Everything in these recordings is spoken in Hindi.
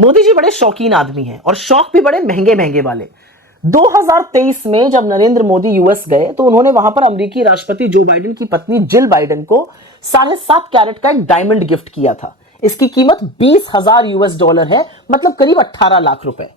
मोदी जी बड़े शौकीन आदमी हैं और शौक भी बड़े महंगे महंगे वाले। 2023 में जब नरेंद्र मोदी यूएस गए तो उन्होंने वहां पर अमेरिकी राष्ट्रपति जो बाइडेन की पत्नी जिल बाइडेन को 7.5 कैरेट का एक डायमंड गिफ्ट किया था। इसकी कीमत $20,000 है, मतलब करीब 18 लाख रुपए।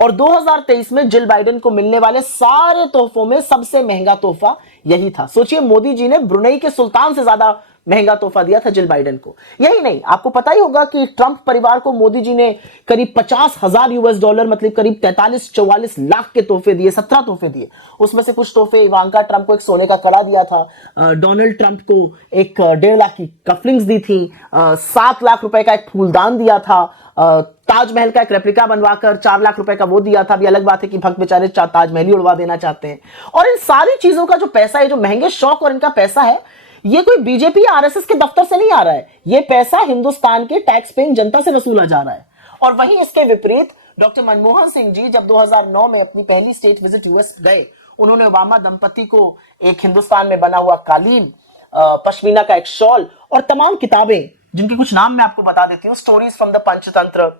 और 2023 में जिल बाइडेन को मिलने वाले सारे तोहफों में सबसे महंगा तोहफा यही था। सोचिए, मोदी जी ने ब्रुनेई के सुल्तान से ज्यादा महंगा तोहफा दिया था जिल बाइडेन को। यही नहीं, आपको पता ही होगा कि ट्रंप परिवार को मोदी जी ने करीब $50,000 मतलब करीब 43-44 लाख के तोहफे दिए, 17 तोहफे दिए। उसमें से कुछ तोहफे इवांका ट्रंप को एक सोने का कड़ा दिया था, डोनाल्ड ट्रंप को एक 1.5 लाख की कफलिंग्स दी थी, 7 लाख रुपए का एक फूलदान दिया था, ताजमहल का एक रेप्लिका बनवाकर 4 लाख रुपए का वो दिया था। अभी अलग बात है कि भक्त बेचारे ताजमहल ही उड़वा देना चाहते हैं। और इन सारी चीजों का जो पैसा है, जो महंगे शौक और इनका पैसा है, ये कोई बीजेपी आरएसएस के दफ्तर से नहीं आ रहा है। ये पैसा हिंदुस्तान के टैक्स पेइंग जनता से वसूला जा रहा है। और वहीं इसके विपरीत डॉक्टर मनमोहन सिंह जी जब 2009 में अपनी पहली स्टेट विजिट यूएस गए, उन्होंने ओबामा दंपति को एक हिंदुस्तान में बना हुआ कालीन, पश्मीना का एक शॉल और तमाम किताबें, जिनके कुछ नाम मैं आपको बता देती हूँ, stories from the Panchatantra,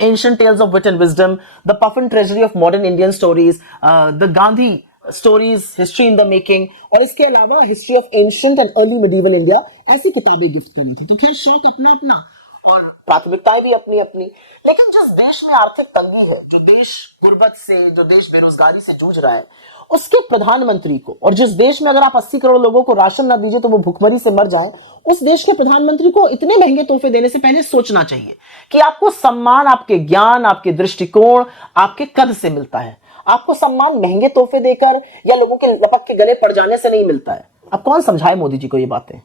Ancient Tales of Wit and Wisdom, The Puffin Treasury of Modern Indian Stories, The Gandhi Stories, History in the Making, और इसके अलावा History of Ancient and Early Medieval India, ऐसी किताबें गिफ्ट करनी थी। तो खैर शौक अपना अपना और प्राथमिकताएं भी अपनी अपनी। लेकिन जिस देश में आर्थिक तंगी है, जो देश गुर्बत से, जो देश बेरोजगारी से जूझ रहा है, उसके प्रधानमंत्री को, और जिस देश में अगर आप 80 करोड़ लोगों को राशन ना दीजिए तो वो भुखमरी से मर जाएं, उस देश के प्रधानमंत्री को इतने महंगे तोहफे देने से पहले सोचना चाहिए कि आपको सम्मान आपके ज्ञान, आपके दृष्टिकोण, आपके कद से मिलता है। आपको सम्मान महंगे तोहफे देकर या लोगों के लपक के गले पड़ जाने से नहीं मिलता है। अब कौन समझाए मोदी जी को ये बातें।